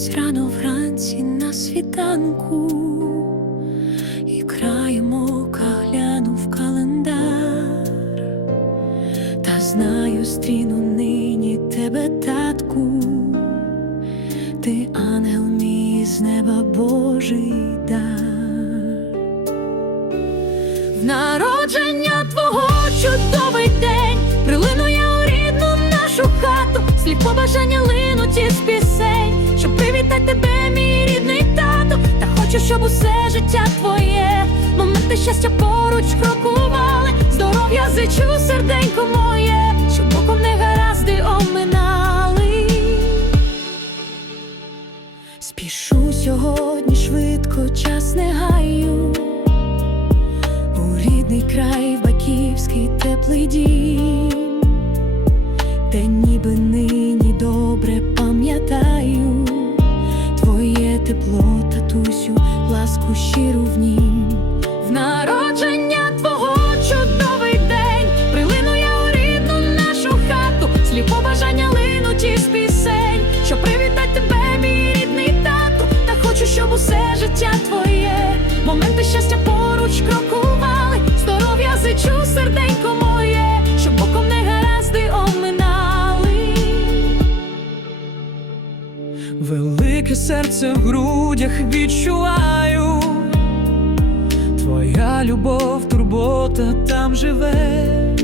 Місяць рано вранці на світанку і краєм ока глянув календар, та знаю, стріну нині тебе, татку, ти ангел мій з неба Божий дар. В народження твого чудовий день прилину я у рідну нашу хату, слів побажання линуть і спів. Хочу, щоб усе життя твоє, моменти щастя поруч крокували, здоров'я зичу, серденько моє, щоб боком не гаразди оминали. Спішу сьогодні швидко, час не гаю. У рідний край, в батьківський теплий дім, де ніби нині добре пам'ятаю тепло, татусю, ласку щиру в нім. В народження твого чудовий день. Прилину я у рідну нашу хату, слів побажання линуть із пісень, щоб привітати тебе, мій рідний тату, та хочу, щоб усе життя твоє, моменти щастя поруч крокували, здоров'я зичу, серденько серце в грудях відчуваю, твоя любов, турбота там живе,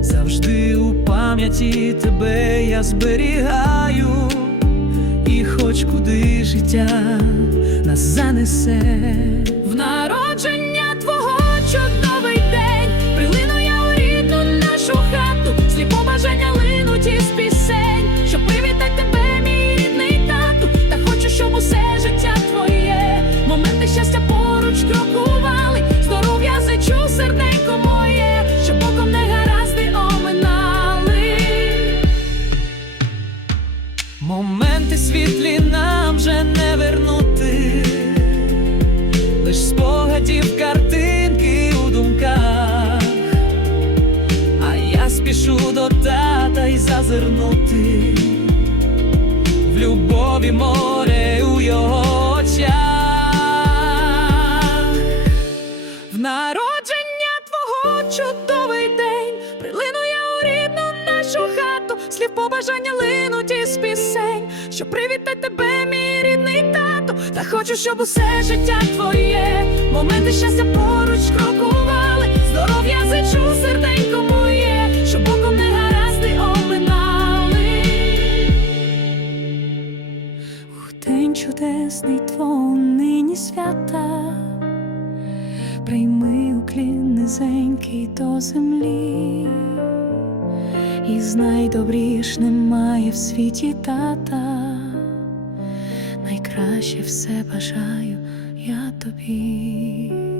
завжди у пам'яті тебе я зберігаю, і хоч куди життя нас занесе. В народження Моменти світлі нам вже не вернути, лиш спогадів картинки у думках, а я спішу до тата й зазирнути. В любові море у його очах. В народження твого чудовий день. Прилину я у рідну нашу хату, слів побажання линуть із пісень, щоб привітати тебе, мій рідний тато, та хочу, щоб усе життя твоє, моменти щастя поруч крокували, здоров'я зичу, серденько моє, щоб боком не гаразди оминали. Ух, день чудесний твого нині свята. Прийми уклін низенький до землі, і найдобріш немає в світі тата, найкраще все бажаю я тобі.